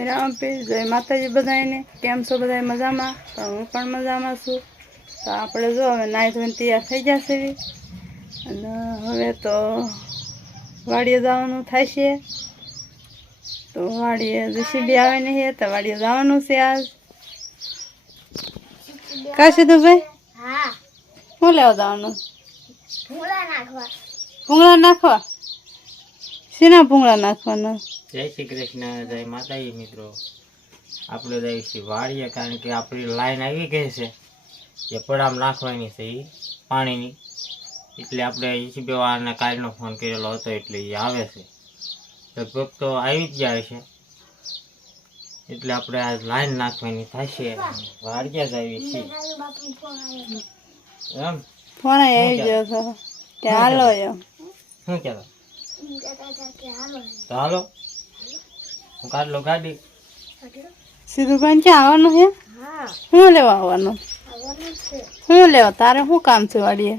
રામપીર જય માતાજી બધાને કેમ છો બધા મજામાં તો હું પણ મજામાં છું તો આપણે જો હવે નાહી ધોઈને તૈયાર થઈ જશે અને હવે તો વાડીએ જવાનું થાય છે તો વાડીએ જેસીબી આવે નહીં તો વાડીએ જવાનું છે આજ કા સીધું ભાઈ હા શું લેવા જવાનું ભૂંગળા નાખવા શેના ભૂંગળા નાખવાના જય શ્રી કૃષ્ણ જય માતાજી મિત્રો આપણે જઈશું વાડીએ કારણ કે આપણી લાઈન આવી ગઈ છે એ પડામ નાખવાની છે એ પાણીની એટલે આપણે ઈસીબી વાળાને કાલનો ફોન કરેલો હતો એટલે એ આવે છે લગભગ તો આવી જ જાય છે એટલે આપણે આ લાઈન નાખવાની થશે વાડીએ જ આવી છીએ એમ ફોન આવી ગયો છે કે હાલો એમ શું કહેતા તો હાલો હું કાઢ લો ગાડી સીધુભાઈ ક્યાં આવવાનું છે શું લેવા આવવાનું શું લેવા તારે શું કામ છે વાડીએ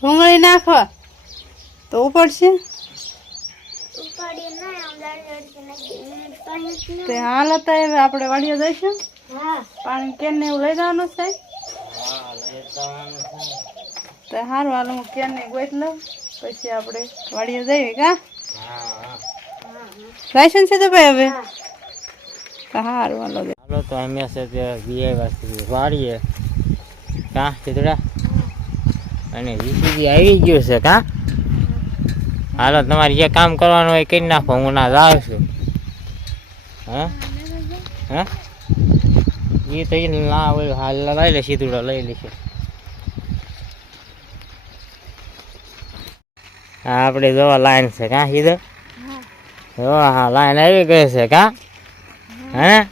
ભૂંગળી નાખવા તો ઉપડશે તે હાલ હતા હવે આપણે વાડીએ જઈશું પાણી કેન ને એવું લઈ જવાનું છે તો સારું હાલ હું કેન ને ગોઈ લઉં પછી આપણે વાડીએ જઈએ કા લાયસન્સ છે તો ભાઈ હવે સારું હાલો હાલો તો અમે છે તે વાળીએ કાં સીધડા અને જીસીબી આવી ગયું છે કાં હાલો તમારે જે કામ કરવાનું હોય કરી નાખો હું ના જાઉં છું હા હા એ તો ના હોય હાલ લઈ લે સીધુડા લઈ લેશે હા આપણે જોવા લાઈન છે કાં સીધો હા લાઈન આવી ગઈ છે કાં હે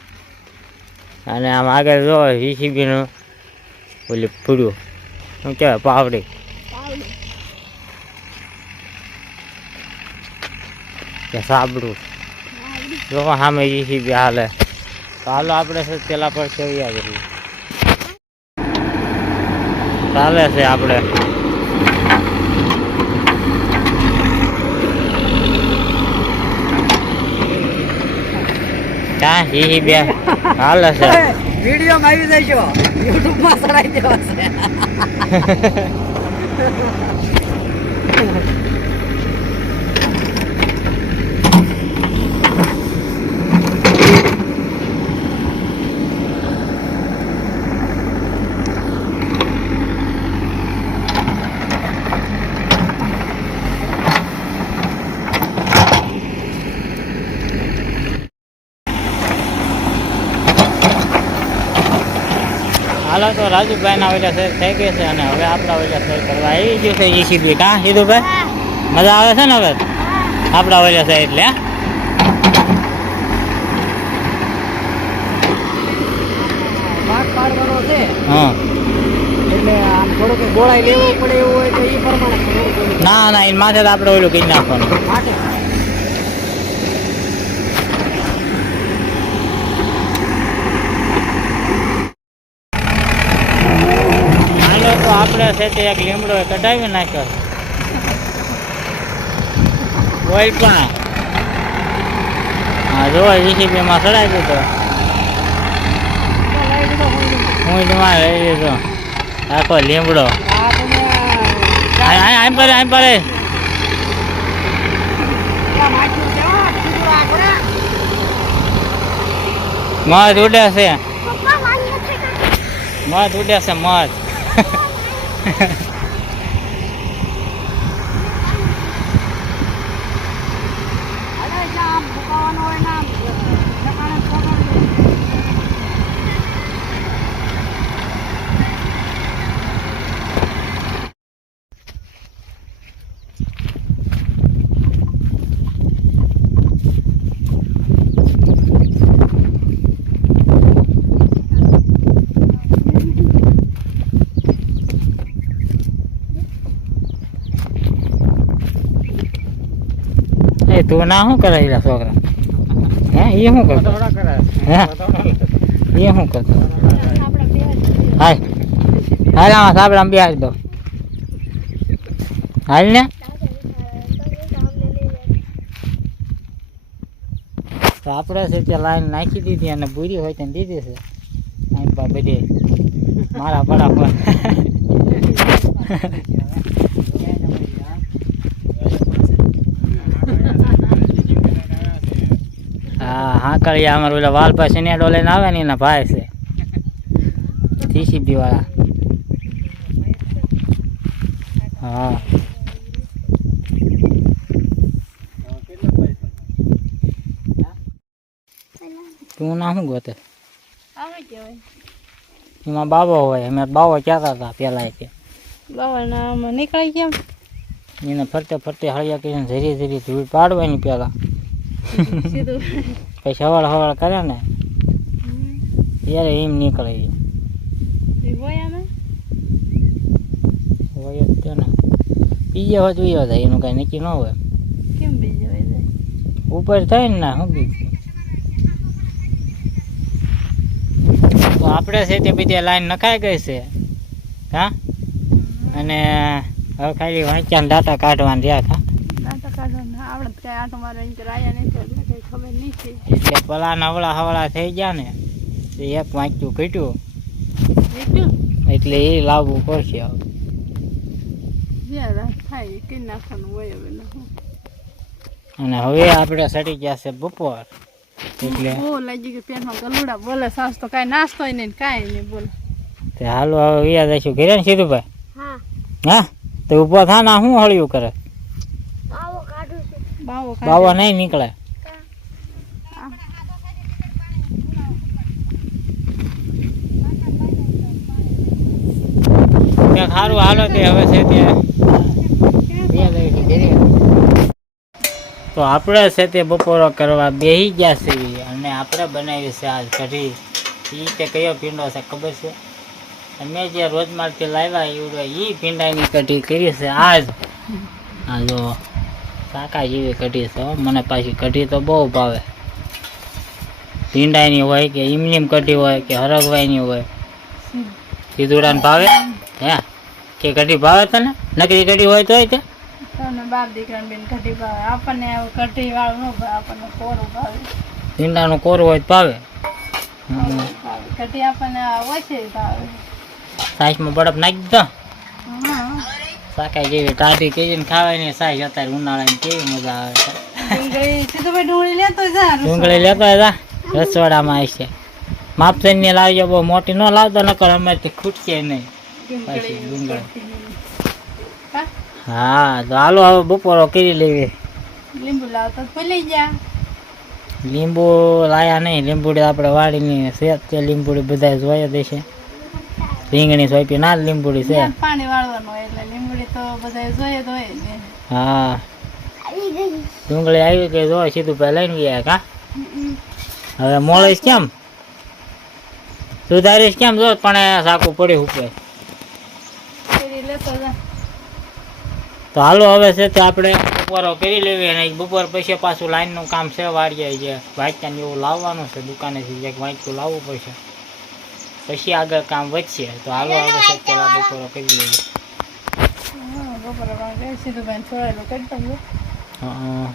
અને આમ આગળ જો જીસીબીનું ઓલી પૂડ્યું શું કહેવાય પાવડી કે સાબડું જો સામે જીસીબી હાલે તો હાલો આપણે છે પેલા પર સેવ્યા કરીએ ચાલે છે આપણે ક્યાં જીસીબી હાલે છે વિડીયો માં આવી જઈશો યુટ્યુબ માં ચડાઈ દેવા છે હાલો તો રાજુભાઈના ઓલા સર થઈ ગઈ છે અને હવે આપણા ઓલા સર કરવા આવી ગયું છે જીસીબી કાં સીધુભાઈ મજા આવે છે ને હવે આપણા ઓલા સર એટલે ભાગ પાડવાનો છે હા એટલે આમ થોડુંક ગોળાઈ લેવું પડે એવું હોય તો એ પ્રમાણે ના ના એને માથે તો આપણે ઓલું કરી નાખવાનું માટે તો આપણે છે તે એક લીમડો કઢાવી નાખ્યો ઓઇલ પણ હા જો જીસીબીમાં ચડાવી દીધો હું તમારે લઈ લીધો આખો લીમડો આમ પડે મધ ઉડે છે મધ ઉડે છે મધ તું ના શું કરાવેલા છોકરા હે એ શું કરતો હે એ શું કરતો હાય હાલ આમાં સાબડા બેહાર દો હાલ ને તો આપણે છે તે લાઈન નાખી દીધી અને પૂરી હોય તેને દીધી છે અહીં પા બધી મારા પડા પર હા હાકળિયા અમારે ઓલા વાલભાઈ સિનેડો લઈને આવે ને એના ભાઈ છે TCB વાળા હા તું ના શું ગોતે આવે કેવાય એમાં બાબો હોય અમે બાબો કહેતા હતા પેલા કે બાવાના આમાં નીકળી કેમ એને ફરતે ફરતે હળિયા કરીને ધીરે ધીરે ધૂળ પાડવાની પેલા સીધું પછી હવાળ કરે ને ત્યારે એમ નીકળે એ હોય ને હોય જ તે ને બીજે હોય જોઈએ થાય એનું કાંઈ નક્કી ન હોય કેમ બીજે હોય જાય ઉપર થાય ને ના શું બીજું તો આપણે છે તે બધી લાઈન નખાઈ ગઈ છે હા અને હવે ખાલી વાંચ્યા ડાટા કાઢવાના રહ્યા હા દાંતા કાઢવાના આવડે કઈ આટો મારવાની કે રાયા નહીં તો એટલે કઈ ખબર નહીં છે એટલે પેલા નવળા હવળા થઈ ગયા ને તો એક વાંચ્યું ઘટ્યું એટલું એટલે એ લાવવું પડશે હવે જ્યાં રાત થાય એ કઈ નાખવાનું હોય હવે અને હવે આપણે સડી ગયા છે બપોર એટલે બહુ લાગી કે પેટમાં ગલુડા બોલે સાસ તો કાંઈ નાસ્તો નહીં કાંઈ નહીં બોલે તે હાલો હવે વ્યા જઈશું ઘરે ને સીધુભાઈ હા હા તો ઊભો થા ના શું હળિયું કરે બાવો બાવા નહીં નીકળે સારું હાલો તે હવે છે તે તો આપણે છે તે બપોરો કરવા બેસી ગયા છીએ અને આપણે બનાવી છે આજ કઢી એ તે કયો પીંડો છે ખબર છે અમે જે રોજમાંથી લાવ્યા એવડો એ પીંડાની કઢી કરી છે આજ આ જો શાકા જેવી કઢી છે હો. મને પાછી કઢી તો બહુ ભાવે પીંડાની હોય કે ઈમનીમ કઢી હોય કે હરગવાઈની હોય સીધુડાને ભાવે હે કે કઢી ભાવે તને નકરી કઢી હોય તોય તે તમને બાપ દીકરાને બેન કઢી ભાવે આપણને કઢી વાળું ન ભાવે આપણને કોરું ભાવે પીંડાનું કોરું હોય તો ભાવે કઢી આપણને ઓછી ભાવે સાઈસમાં બરફ નાખી દીધો હા શાકાઈ જેવી ટાઢી કેજીને ખાવાની સાઈઝ અત્યારે ઉનાળાની કેવી મજા આવે છે ડુંગળી સીધું ડુંગળી લેતો જા ડુંગળી લેતો હતા રસવાડામાં આવશે માપસરની લાવજો બહુ મોટી ન લાવતો નકર અમારેથી ખૂટશે નહીં પાછી ડુંગળી હા તો હાલો હવે બપોરો કરી લેવી લીંબુ લાવતો ભૂલી જા લીંબુ લાયા નહીં લીંબુડી આપણે વાડીની છે તે લીંબુડી બધા જોઈ દેશે રીંગણી સોંપી ના જ લીંબુડી છે પાણી વાળવાનું હોય એટલે લીંબુડી તો બધા જોઈએ તો હોય ને હા ડુંગળી આવી ગઈ જો સીધું પહેલા લઈને ગયા કા હવે મોળીશ કેમ સુધારીશ કેમ જો પણ સાકું પડી ઉપર ફેરી લેતો જા તો હાલો હવે છે તે આપણે બપોરો કરી લેવી અને બપોર પછી પાછું લાઈનનું કામ છે વાળીએ જે વાંચ્યાને એવું લાવવાનું છે દુકાનેથી જે વાંચ્યું લાવવું પડશે પછી આગળ કામ વધશે તો હાલો હવે છે પેલા બપોરો કરી લેવી બપોરે સીધું ભાઈ છોડેલું કરી દઉં હા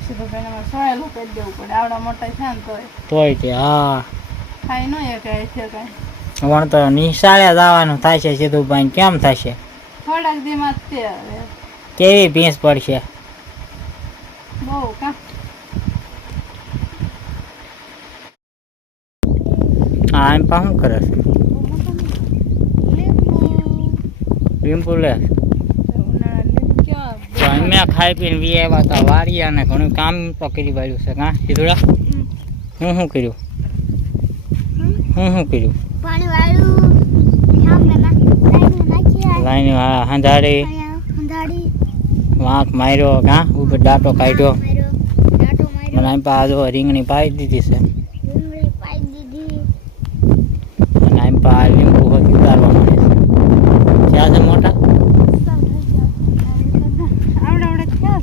સીધું ભાઈને અમારે છોડેલું કરી દેવું પડે આવડા મોટા છે ને તોય તે હા ખાઈ ન એ કહે છે કાંઈ વણ તો નિશાળે જવાનું થાય છે સીધું ભાઈ કેમ થશે થોડાક દીમાં જ તે હવે કેવી ભેંસ પડશે બહુ કા હા એમ પા શું કરે છે લીંબુ લે તો અમે ખાઈ પીને વી આવ્યા હતા વાળીએ અને ઘણું કામ તો કરી વાળ્યું છે કાં સીધુડા હું શું કર્યું શું કર્યું પાણી વાળું લાઈન હા હંધાડી વાંક માર્યો કાં ઉપર ડાટો કાઢ્યો મને એમ પા જો રીંગણી પાઈ દીધી છે અને એમ પા લીંબુ હોત ઉતારવા મળે છે ક્યાં છે મોટા આવડે થયા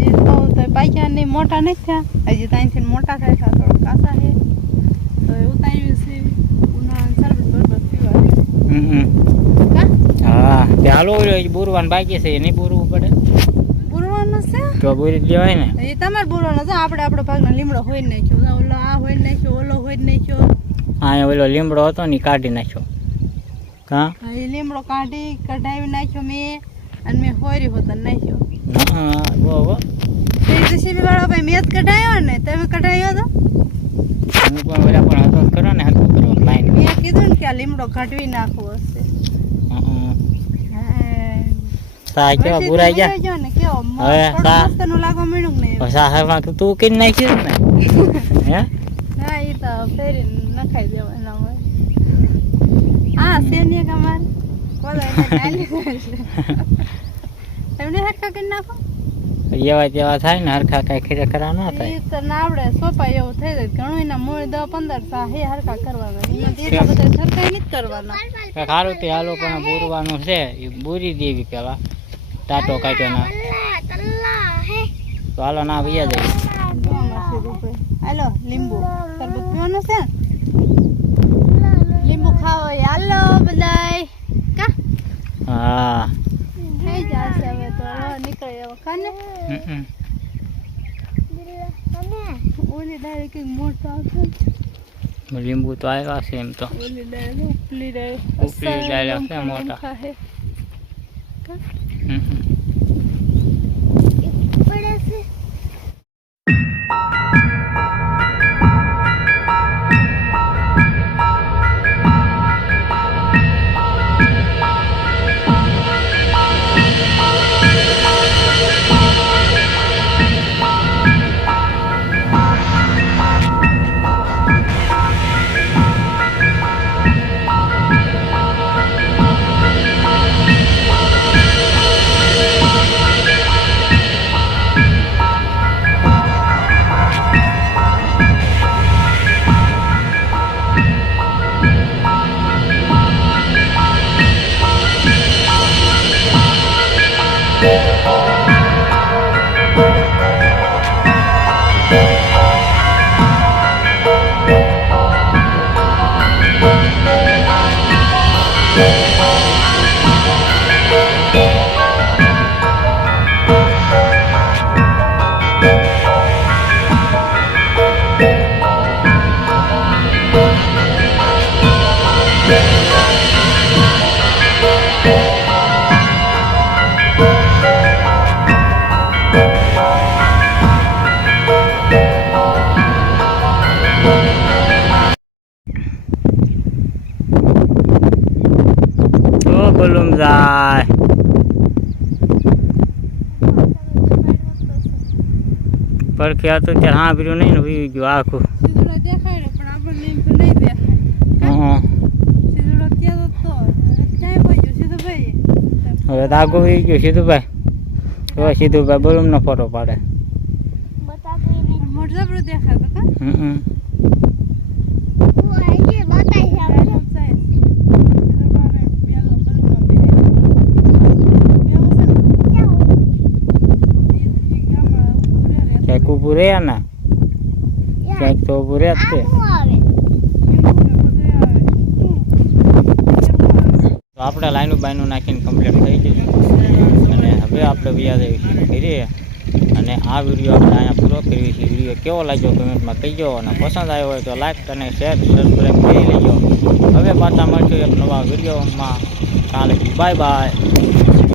એ તો પાક્યા નહીં મોટા નથી થયા હજી ત્યાંથી મોટા થાય છે થોડા કાસા છે તો એ ઉતાર્યું છે ઉનાળાનું શરબત બરબત પીવા હા તે હાલો બોરવાનું બાકી છે એ નહીં બોરવું પડે પૂરવાનું છે તો બોરી દેવાય ને. એ તમારે બોલવાનો છે. આપણે આપણો ભાગનો લીમડો હોય નાખ્યો, ઓલો આ હોય નાખ્યો, ઓલો હોય નાખ્યો. હા ઓલો લીમડો હતો ને ઈ કાઢી નાખ્યો. કા એ લીમડો કઢાવી નાખ્યો મેં, અને મેં હોરી હોતા નાખ્યો. હા બો એ જેસીબી વાળો ભાઈ મેં જ કઢાયો ને, તમે કઢાયો હતો? હું પણ ઓલા પણ હતો જ કરો ને, હરખું કરો લાઈન. મેં કીધું ને કે આ લીમડો કાઢવી નાખવો હશે. સા કેવા બુરાઈ ગયા જો ને કેવો હવે સા મસ્તનું લાગવા મળ્યું ને. સા હરવા તું કઈ નાખ્યું ને હે? હા એ તો ફેરી નખાઈ દેવાના હોય. હા સેનિયા કમાર કોલો એને ચાલી તમને હરખા કરી નાખો. એવા તેવા થાય ને, હરખા કઈ ખરેખરા ના થાય. એ તો ના આવડે સોપા એવું થઈ જાય. ઘણું એના મૂળ 10-15 સા હે હરખા કરવાના. એમાં એટલા બધા સરખા નથી કરવાના. સારું તે હાલો પણ બોરવાનું છે, એ બોરી દેવી પેલા ટાટો કાઢ્યો ના તો હાલો ના ભૈયા જાય. હાલો લીંબુ તરબૂચ પીવાનું છે. લીંબુ ખાવો હાલો બધાય કા. હા થઈ જશે હવે તો નીકળી હવે ખાને. ઓલી ડાયરેક્ટ કઈક મોટો આવશે. લીંબુ તો આવ્યા છે એમ તો. ઓલી ડાયરેક્ટ ઉપલી ડાયરેક્ટ છે મોટા. બોલું જાય પડખે હતું ત્યારે હા પીરું નહીં ને વી ગયું આખું. સીધુડો દેખાય પણ આપણને એમ તો નહીં દેખાય. સીધુડો ત્યાં તો ક્યાંય પહોંચ્યો સીધુભાઈ. હવે તો આગું વી ગયું સીધુભાઈ. હવે સીધુભાઈ બોલું નો ફોટો પાડે. મોટ જબરું દેખાતો કા. ક્યાંક ઊભું રહ્યા ને ક્યાંક તો ઊભું રહ્યા જ છે. તો આપણે લાઈનું બાઈનું નાખીને કમ્પ્લીટ થઈ ગયું અને હવે આપણે વ્યાજ કરીએ અને આ વિડીયો આપણે અહીંયા પૂરો કરીએ છીએ. વિડીયો કેવો લાગ્યો કમેન્ટમાં કહીજો અને પસંદ આવ્યો હોય તો લાઈક અને શેર સબસ્ક્રાઈબ કરી લેજો. હવે પાછા મળશું એક નવા વિડીયોમાં. કાલે બાય બાય.